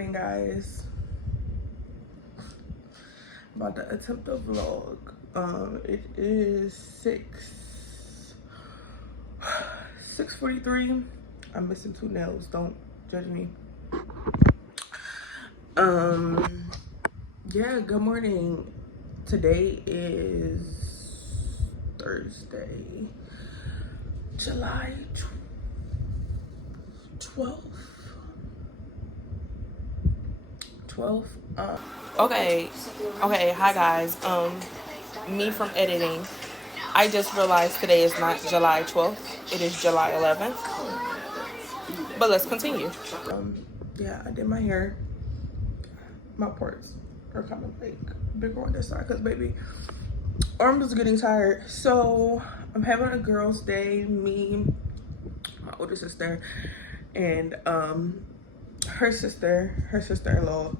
morning, guys. About to attempt a vlog. It is 6:43. I'm missing 2 nails. Don't judge me. Yeah, good morning. Today is Thursday, July 12th. Okay, hi guys. Me from editing. I just realized today is not July 12th, it is July 11th. But let's continue. Yeah, I did my hair. My parts are kind of like bigger on this side because baby arm is getting tired. So I'm having a girls' day. Me, my older sister, and her sister-in-law.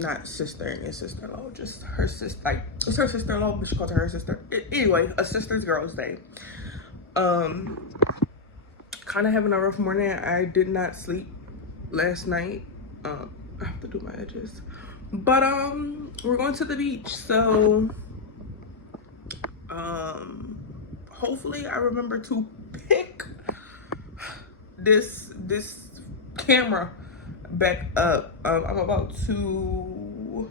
Not sister and sister-in-law, just her sister. Like, it's her sister-in-law, but she calls her sister. Anyway, a sister's girls' day. Kind of having a rough morning. I did not sleep last night. I have to do my edges, but we're going to the beach, so hopefully I remember to pick this camera back up. I am about to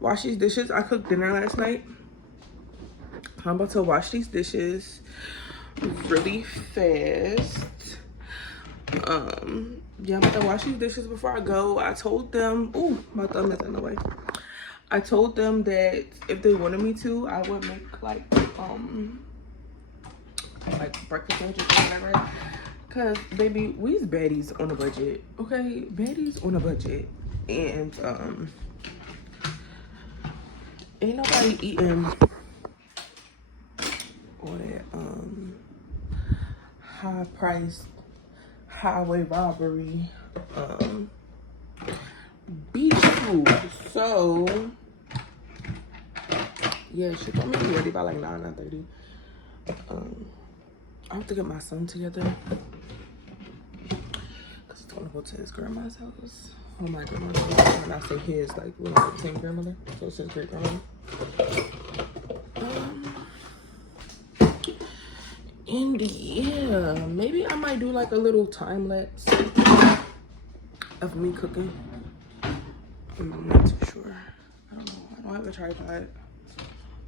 wash these dishes. I cooked dinner last night. I'm about to wash these dishes really fast. Yeah, I'm about to wash these dishes before I go. I told them, ooh, my thumb is in the way. I told them that if they wanted me to, I would make like breakfast sandwiches or whatever. Cause baby, we's baddies on a budget, okay? Baddies on a budget, and ain't nobody eating all that high price highway robbery beach food. So yeah, she told me to be ready by like 9:30. I have to get my son together because he's gonna go to his grandma's house. Oh, my grandma's house. When I say his, like we're like the same grandmother, so it's his great grandmother. And yeah, maybe I might do like a little time lapse of me cooking. I'm not too sure. I don't know. I don't have a tripod,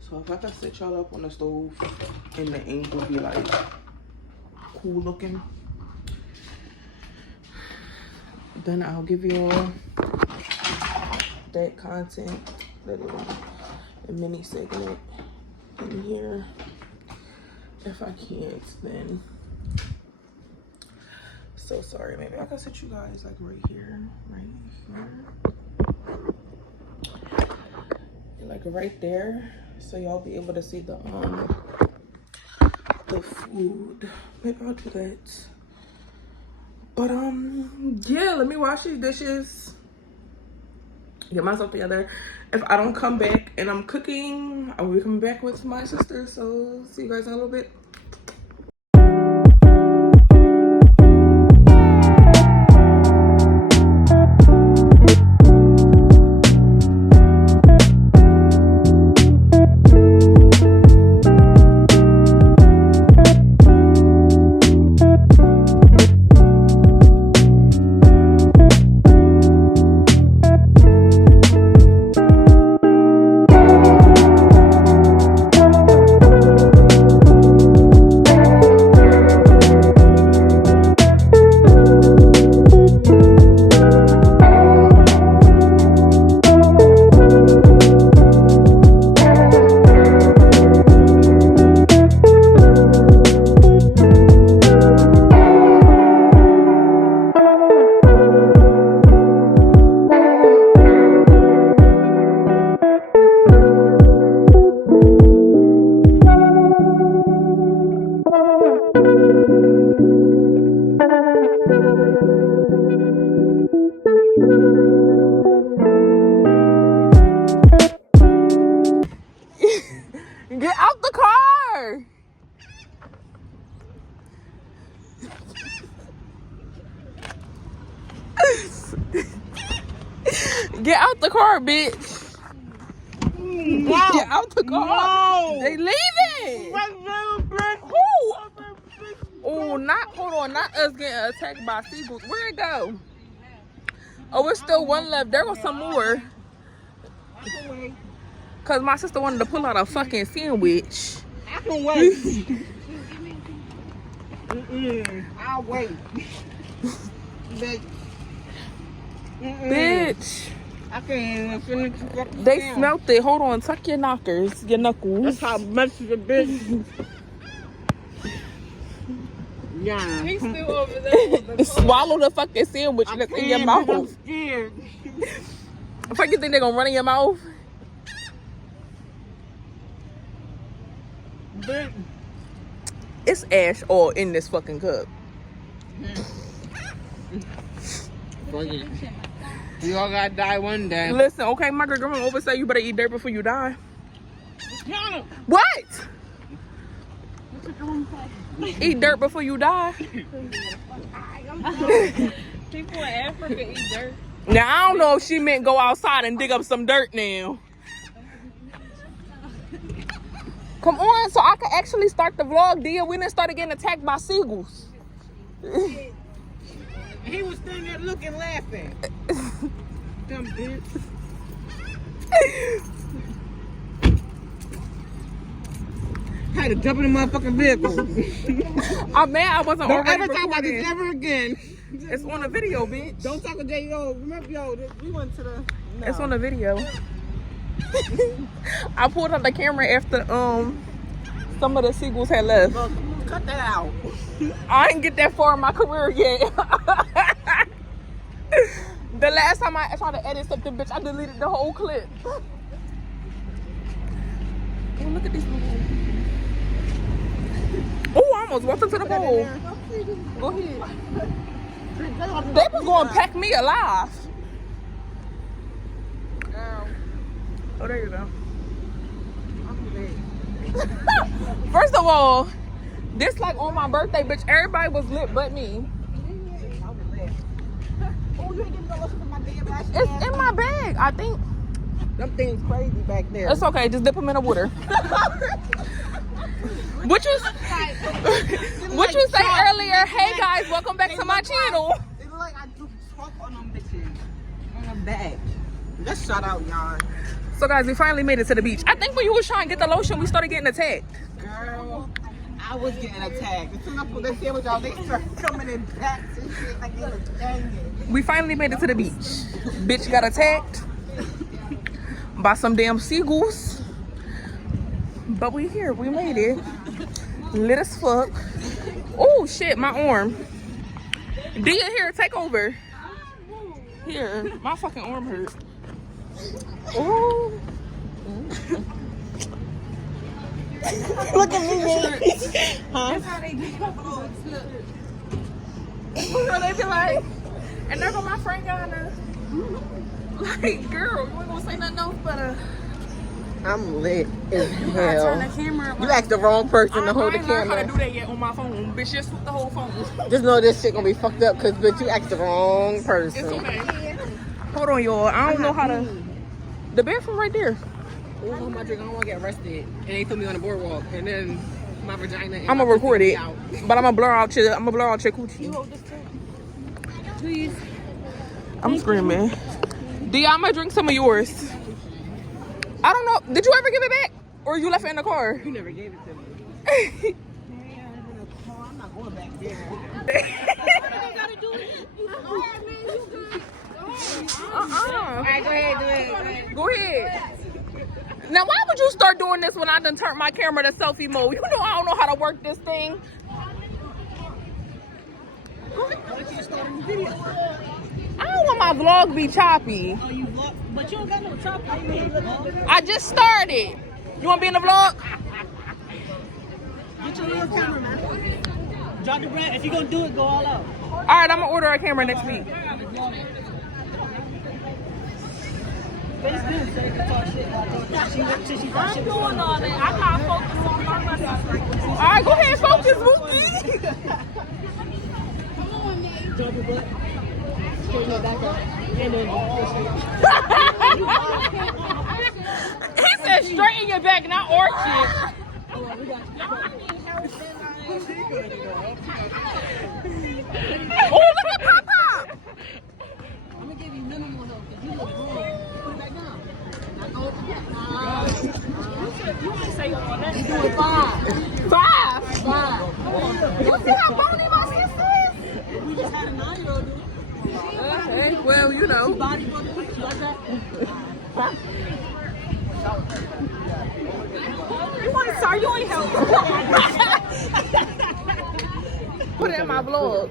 so if I can set y'all up on the stove and the angle be like cool looking, then I'll give y'all that content, that little mini segment in here. If I can't, then so sorry. Maybe I can set you guys like right here, like right there, so y'all be able to see the food. Maybe I'll do that. But yeah, let me wash these dishes, get myself together. If I don't come back and I'm cooking, I will be coming back with my sister. So see you guys in a little bit. Get out the car! Get out the car, bitch. No. Get out the car. No. They leaving. Who? Oh, hold on, not us getting attacked by seagulls. Where'd it go? Oh, it's still one left. There was some more. Cause my sister wanted to pull out a fucking sandwich. I can wait. I'll wait. Bitch. I can't finish. They smelt it. Hold on, tuck your knockers, your knuckles. That's how much the bitch. Yeah. He's still over there. Swallow the fucking sandwich that's in your mouth. I'm scared. What you think they're gonna run in your mouth? Bitch. It's ash all in this fucking cup. We all gotta die one day. Listen, okay, my girl always say you better eat dirt before you die. What? Eat dirt before you die. People in Africa eat dirt. Now I don't know if she meant go outside and dig up some dirt now. Come on, so I can actually start the vlog, Dia. We didn't start getting attacked by seagulls. He was standing there looking, laughing. Dumb bitch. Had to jump in the motherfucking vehicle. I'm mad I wasn't Don't already ever talk about recording. this ever again. It's on a video, bitch. Don't talk to J.O. Remember, we went to the... No. It's on a video. I pulled out the camera after some of the seagulls had left. Well, cut that out. I didn't get that far in my career yet. The last time I tried to edit something, bitch, I deleted the whole clip. Oh, look at these people. Oh, I almost walked into the bowl. Go ahead. They was going to pack me alive. Oh, there you go. First of all, this like on my birthday, bitch. Everybody was lit but me. It's in my bag, I think. Them things crazy back there. It's okay, just dip them in the water. What you say earlier? Hey guys, welcome back to my channel. It look like I do smoke on them bitches. On them bags. Let's shout out, y'all. So guys, we finally made it to the beach. I think when you was trying to get the lotion, we started getting attacked. Girl, I was getting attacked. As soon as I put that sandwich out, they started coming in backs and shit like they was banging. We finally made it to the beach. Bitch got attacked by some damn seagulls. But we here, we made it. Lit as fuck. Oh shit, my arm. Dia, here, take over. Here, my fucking arm hurt. Oh. Look at me, huh? That's how they do So they be like, and there go my friend Yana. Like, girl, you ain't gonna say nothing else but I'm lit as turn hell. the camera You asked the wrong person to hold the I ain't learned how to camera. do that yet on my phone. Bitch, just flip the whole phone. Just know this shit gonna be fucked up because bitch, you asked the wrong It's person. okay. Hold on, y'all. I don't know how to. The bathroom right there. Oh my drink, I don't want to get arrested. And they put me on the boardwalk, and then my vagina. I'm gonna record it, but I'm gonna blur out your. coochie. You hold this too. Please. I'm screaming. D, I'm gonna drink some of yours. I don't know. Did you ever give it back, or you left it in the car? You never gave it to me. I'm not going back there. Alright, go ahead, do it. Go ahead. Now, why would you start doing this when I done turned my camera to selfie mode? You know I don't know how to work this thing. I don't want my vlog to be choppy. Oh, you vlog, but you don't got no top. I just started. You want to be in the vlog? Get your little camera, man. Drop the brand. If you're gonna do it, go all out. All right, I'm gonna order a camera next week. It's good, so they can talk shit about she talk shit. Doing all that. I gotta focus on my message. All right, go ahead, focus, Mookie. Drop your butt. He said straight in your back, not orchid. Oh, look at Pop Pop. I'm gonna give you minimal help because you look wrong. Put it back down. You want to say you're on that? You doing 5. 5. You see how bony my sister is? We just had a 9-year-old do it. Okay, well, you know. Bodybuilder, she like that? You want to sorry, you ain't help. Put it in my vlog.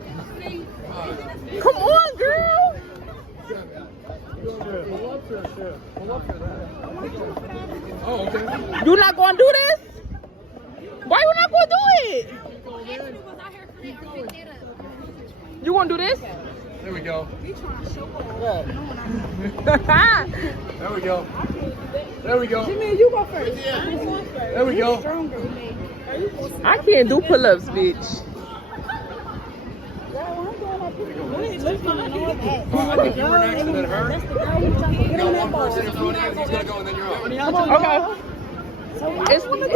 Come on, girl. Oh, okay. You not gonna do this? Why you not gonna do it? You gonna do this? There we go. There There we go. There we go. Jimmy, you go first. There we go. I can't do pull-ups, bitch. I think you were next and then her. You got one person in front of you, he's gonna go and then you're up. Okay.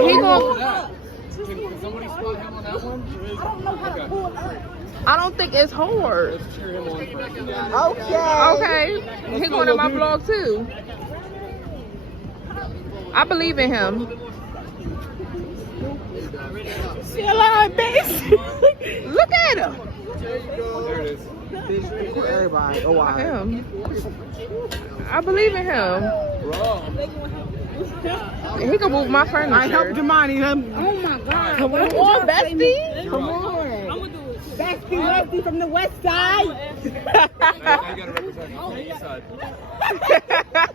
He gonna. Can somebody spot him on that one? I don't think it's hard. Let's cheer him on first. Okay. He going in my vlog too. I believe in him. See a lot of base. Look at him. There it is. Everybody, oh wow. Him. I believe in him. Bro. He can move my furniture. I helped Jamani. Oh my God. Come on, bestie. Come on. Bestie, Leslie from the west side. I gotta represent you from the east side.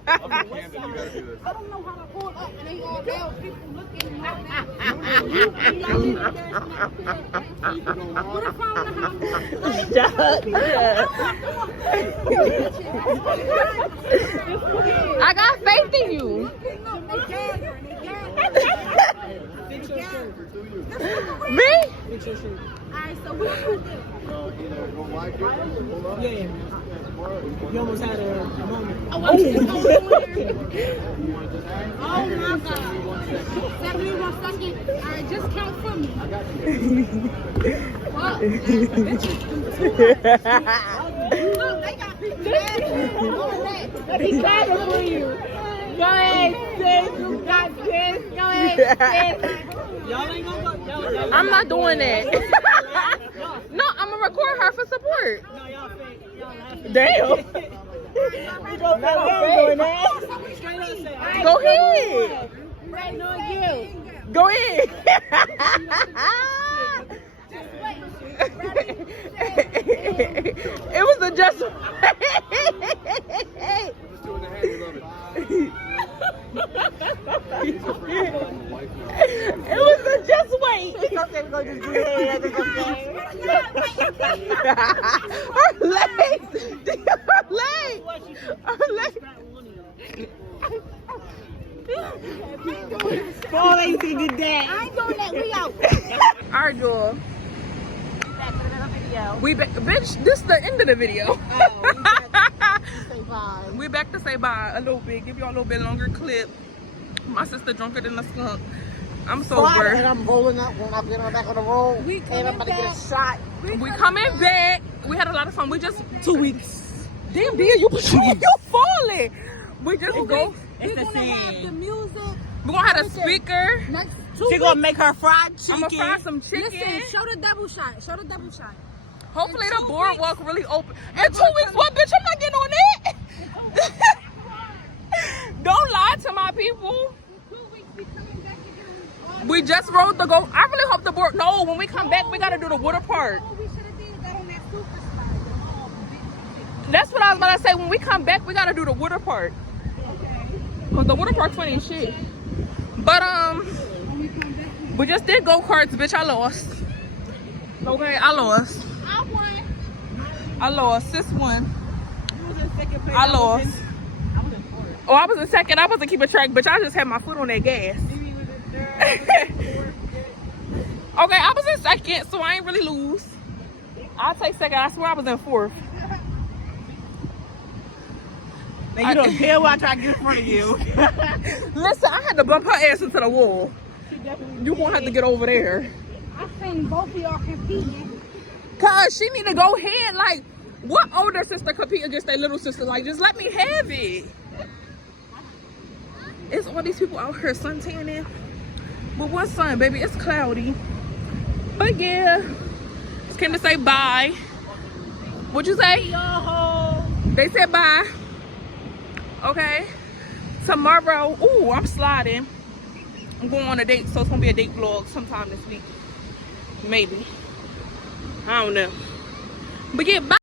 I'm from Camden, you gotta do this. I don't know how to pull up and they all down. People looking at me. What if I'm I got faith in you. Me? Alright, so what you do? Yeah. You almost had a moment. Oh my God. 71 seconds. Alright, just count for me. Well, look, they got people mad. He got it for you. Go ahead, sis. You got this. Go ahead, sis. Y'all ain't gonna go. I'm not doing that. No, I'm gonna record her for support. No, y'all fake. Y'all laughing. Damn. Go ahead. Right on you. Go ahead. It was a just. Just doing the hand, we love it. It was a just wait. Her legs. Her legs. Her legs. Fall ain't did that. I ain't doing that. We out. All right, Joel. We back, bitch. This is the end of the video. We back to say bye a little bit. Give y'all a little bit longer clip. My sister drunker than a skunk. I'm sober. And I'm rolling up when I get on back on the road. And I'm about to get a shot. We coming back. We had a lot of fun. We just 2 weeks. Damn, dear, you falling. We just go. It's the Have same. the music. We're gonna have a speaker. Next She gonna make her fried chicken. I'm gonna fry some chicken. Listen, show the double shot. Show the double shot. Hopefully the boardwalk really open. In 2 weeks, what, bitch? I'm not getting on it. Don't lie to my people. 2 weeks we coming back again. We just rode the go. I really hope the board. No, when we come back, we gotta do the water park. Oh, we should have did that on that super slide. That's what I was about to say. When we come back, we gotta do the water park. Cause the water park's funny as shit. But we just did go karts, bitch. I lost. Okay, I lost. I won. I lost. Sis won. You was in second place. I lost. I was in fourth. Oh, I was in second. I wasn't keeping track, bitch. I just had my foot on that gas. Maybe you was in third. Okay, I was in second, so I ain't really lose. I'll take second. I swear I was in fourth. Now you don't care why I try to get in front of you. Listen, I had to bump her ass into the wall. You gonna have to get over there. I seen both of y'all competing. Cause she need to go ahead. Like, what older sister compete against their little sister? Like, just let me have it. It's all these people out here suntanning. But what sun, baby? It's cloudy. But yeah, just came to say bye. What'd you say? They said bye. Okay. Tomorrow, ooh, I'm sliding. I'm going on a date, so it's gonna be a date vlog sometime this week. Maybe. I don't know. But yeah, bye.